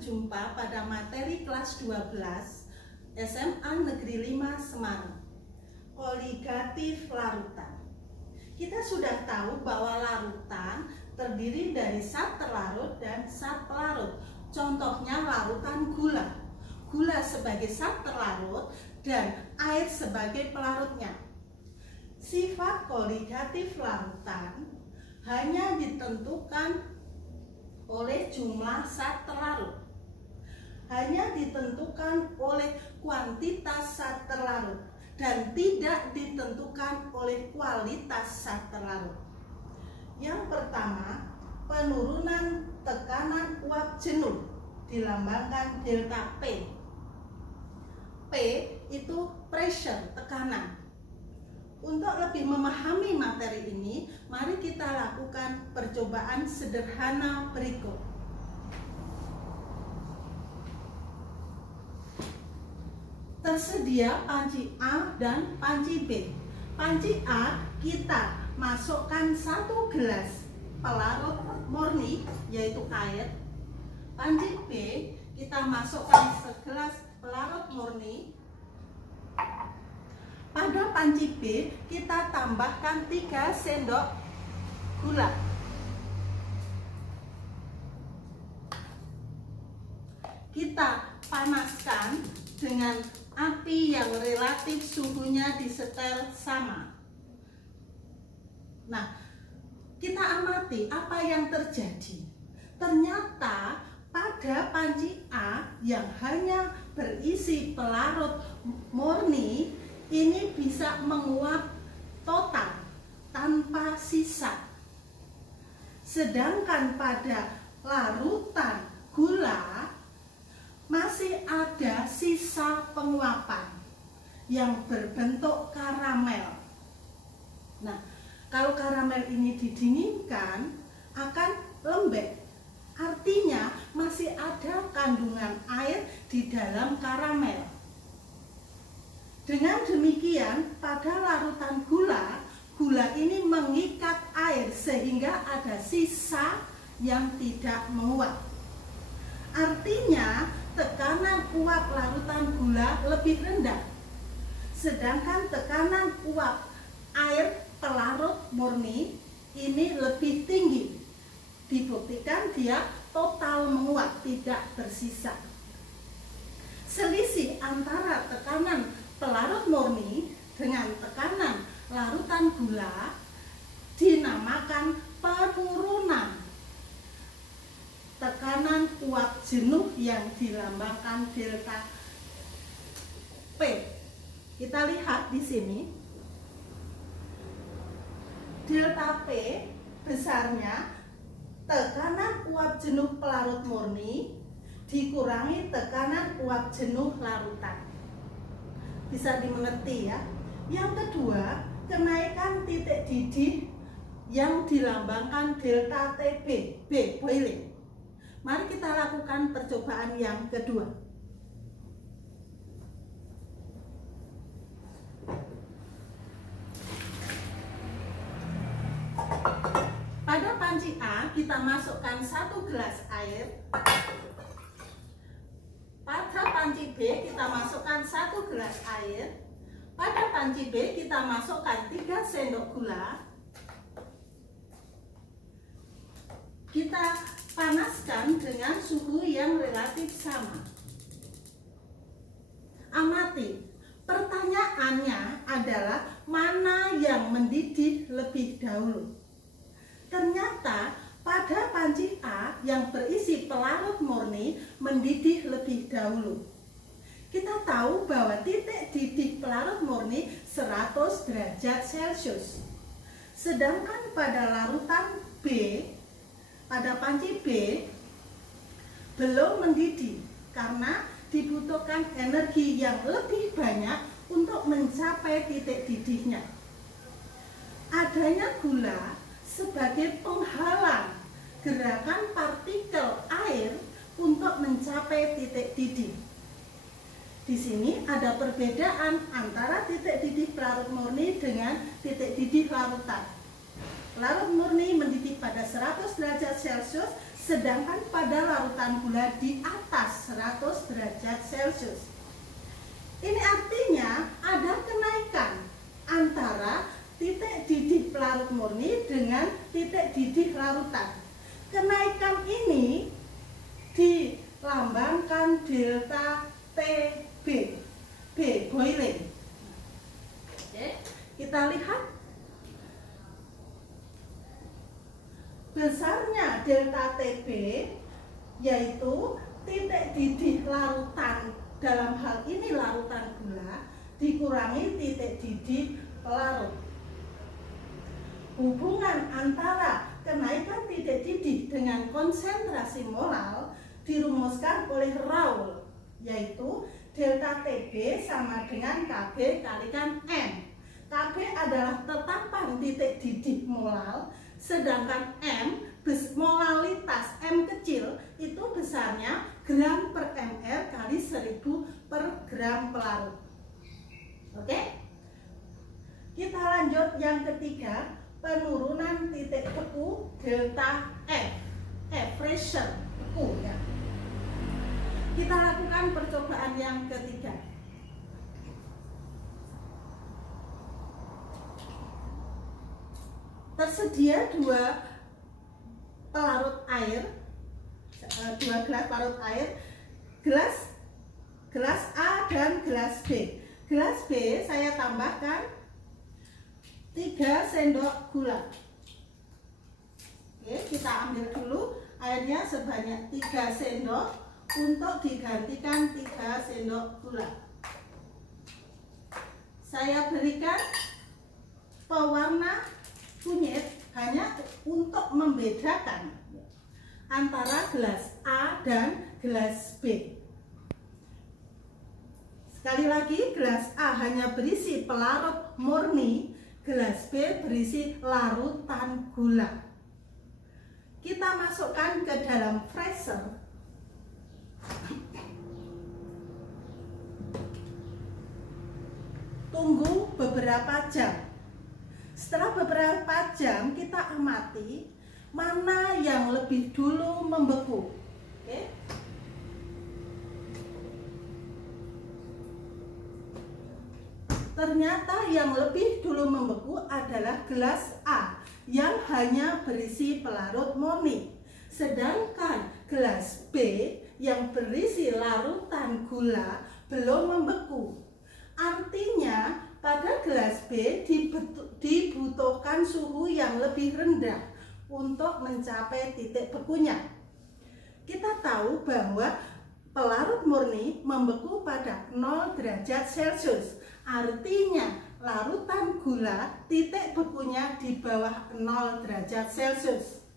Jumpa pada materi kelas 12 SMA Negeri 5 Semarang, koligatif larutan. Kita sudah tahu bahwa larutan terdiri dari zat terlarut dan zat pelarut. Contohnya larutan gula. Gula sebagai zat terlarut dan air sebagai pelarutnya. Sifat koligatif larutan hanya ditentukan oleh jumlah zat terlarut. Hanya ditentukan oleh kuantitas zat terlarut dan tidak ditentukan oleh kualitas zat terlarut. Yang pertama, penurunan tekanan uap jenuh dilambangkan delta P. P itu pressure, tekanan. Untuk lebih memahami materi ini, mari kita lakukan percobaan sederhana berikut. Tersedia panci A dan panci B. Panci A kita masukkan 1 gelas pelarut murni, yaitu air. Panci B kita masukkan segelas pelarut murni. Pada panci B kita tambahkan 3 sendok gula. Kita panaskan dengan api yang relatif suhunya disetel sama. Nah, kita amati apa yang terjadi. Ternyata pada panci A yang hanya berisi pelarut murni ini bisa menguap total tanpa sisa. Sedangkan pada larutan gula masih ada sisa penguapan yang berbentuk karamel. Nah, kalau karamel ini didinginkan akan lembek. Artinya masih ada kandungan air di dalam karamel. Dengan demikian, pada larutan gula, gula ini mengikat air sehingga ada sisa yang tidak menguap. Artinya tekanan uap larutan gula lebih rendah, sedangkan tekanan uap air pelarut murni ini lebih tinggi. Dibuktikan dia total menguap, tidak tersisa. Selisih antara tekanan pelarut murni dengan tekanan larutan gula dinamakan penurunan tekanan uap jenuh yang dilambangkan delta P. Kita lihat di sini. Delta P besarnya tekanan uap jenuh pelarut murni dikurangi tekanan uap jenuh larutan. Bisa dimengerti ya. Yang kedua, kenaikan titik didih yang dilambangkan delta TB, B, boiling. Mari kita lakukan percobaan yang kedua. Pada panci A kita masukkan 1 gelas air. Pada panci B kita masukkan 1 gelas air. Pada panci B kita masukkan 3 sendok gula. Kita panaskan dengan suhu yang relatif sama. Amati, pertanyaannya adalah mana yang mendidih lebih dahulu. Ternyata pada panci A yang berisi pelarut murni mendidih lebih dahulu. Kita tahu bahwa titik didih pelarut murni 100 derajat Celcius. Sedangkan pada larutan B, pada panci B belum mendidih karena dibutuhkan energi yang lebih banyak untuk mencapai titik didihnya. Adanya gula sebagai penghalang gerakan partikel air untuk mencapai titik didih. Di sini ada perbedaan antara titik didih pelarut murni dengan titik didih larutan. Larut murni mendidih pada 100 derajat Celcius, sedangkan pada larutan gula di atas 100 derajat Celcius. Ini artinya ada kenaikan antara titik didih pelarut murni dengan titik didih larutan. Kenaikan ini dilambangkan delta TB, B boiling. Oke, kita lihat besarnya delta TB, yaitu titik didih larutan, dalam hal ini larutan gula, dikurangi titik didih pelarut. Hubungan antara kenaikan titik didih dengan konsentrasi molar dirumuskan oleh Raoul, yaitu delta TB sama dengan KB kalikan M. KB adalah tetapan titik didih molar, sedangkan M, molalitas M kecil itu besarnya gram per ml kali 1000 per gram pelarut. Oke? Kita lanjut yang ketiga, penurunan titik beku delta F, pressure beku ya. Kita lakukan percobaan yang ketiga. Tersedia dua pelarut air, dua gelas pelarut air, gelas A dan gelas B. Gelas B saya tambahkan 3 sendok gula. Oke, kita ambil dulu airnya sebanyak 3 sendok untuk digantikan 3 sendok gula. Saya berikan pewarna kunyit hanya untuk membedakan antara gelas A dan gelas B. Sekali lagi, gelas A hanya berisi pelarut murni, gelas B berisi larutan gula. Kita masukkan ke dalam freezer. Tunggu beberapa jam. Setelah beberapa jam kita amati mana yang lebih dulu membeku. Oke. Ternyata yang lebih dulu membeku adalah gelas A yang hanya berisi pelarut murni. Sedangkan gelas B yang berisi larutan gula belum membeku. Artinya pada gelas B dibutuhkan suhu yang lebih rendah untuk mencapai titik bekunya. Kita tahu bahwa pelarut murni membeku pada 0 derajat Celcius. Artinya larutan gula titik bekunya di bawah 0 derajat Celcius.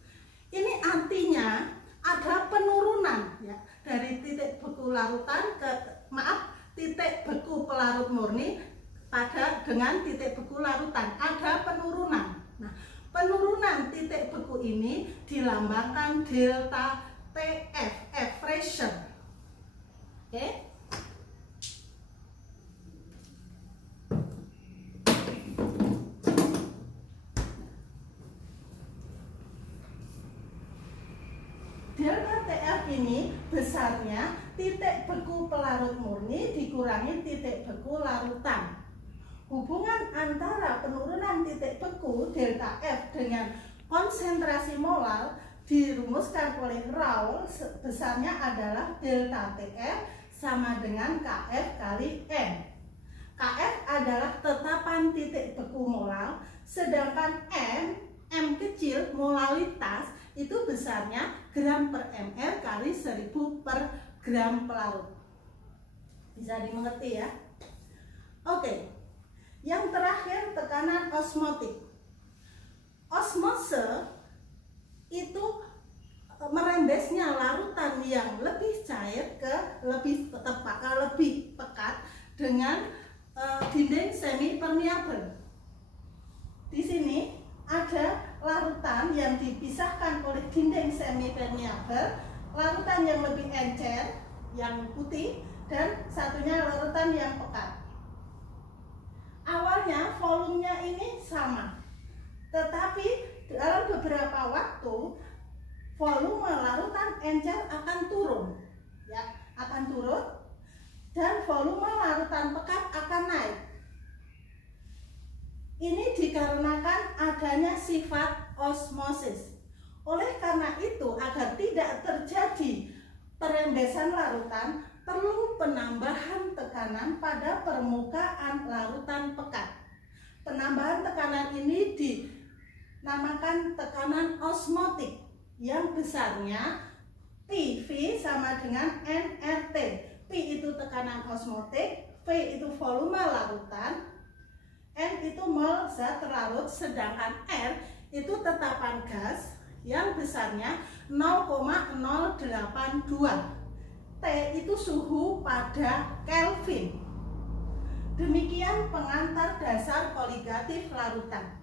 Ini artinya ada penurunan ya, dari titik beku larutan ke titik beku pelarut murni dengan titik beku larutan, ada penurunan. Nah, penurunan titik beku ini dilambangkan delta TF, pressure. Oke. Delta TF ini besarnya titik beku pelarut murni dikurangi titik beku larutan. Hubungan antara penurunan titik beku delta F dengan konsentrasi molar dirumuskan oleh Raoul, besarnya adalah delta TF sama dengan KF kali M. KF adalah tetapan titik beku molar, sedangkan M kecil molalitas itu besarnya gram per ml kali 1000 per gram pelarut. Bisa dimengerti ya? Oke. Yang terakhir, tekanan osmotik. Osmose itu merembesnya larutan yang lebih cair ke lebih pekat dengan dinding semi permeable. Di sini ada larutan yang dipisahkan oleh dinding semi permeable, larutan yang lebih encer, yang putih, dan satunya larutan yang pekat. Awalnya volumenya ini sama, tetapi dalam beberapa waktu volume larutan encer akan turun, ya, akan turun, dan volume larutan pekat akan naik. Ini dikarenakan adanya sifat osmosis. Oleh karena itu, agar tidak terjadi perembesan larutan, perlu penambahan tekanan pada permukaan larutan pekat. Penambahan tekanan ini dinamakan tekanan osmotik, yang besarnya PV sama dengan nRT. P itu tekanan osmotik, V itu volume larutan, N itu mol zat terlarut, sedangkan R itu tetapan gas yang besarnya 0,082. T itu suhu pada Kelvin. Demikian pengantar dasar koligatif larutan.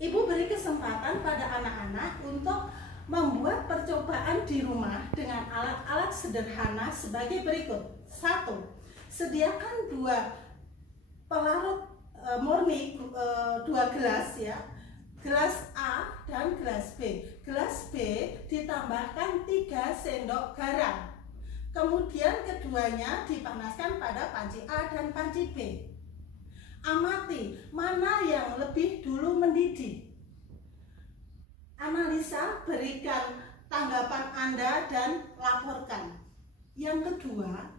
Ibu beri kesempatan pada anak-anak untuk membuat percobaan di rumah dengan alat-alat sederhana sebagai berikut. 1. Sediakan 2 pelarut murni, 2 gelas, ya. Gelas A dan gelas B. Gelas B ditambahkan 3 sendok garam. Kemudian keduanya dipanaskan pada panci A dan panci B. Amati mana yang lebih dulu mendidih. Analisa, berikan tanggapan Anda dan laporkan. Yang kedua,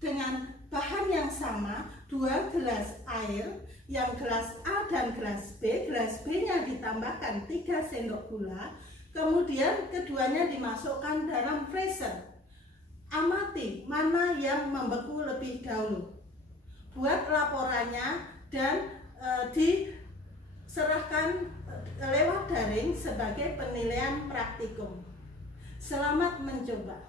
dengan bahan yang sama, 2 gelas air, yang gelas A dan gelas B-nya ditambahkan 3 sendok gula, kemudian keduanya dimasukkan dalam freezer. Amati mana yang membeku lebih dahulu. Buat laporannya dan diserahkan lewat daring sebagai penilaian praktikum. Selamat mencoba.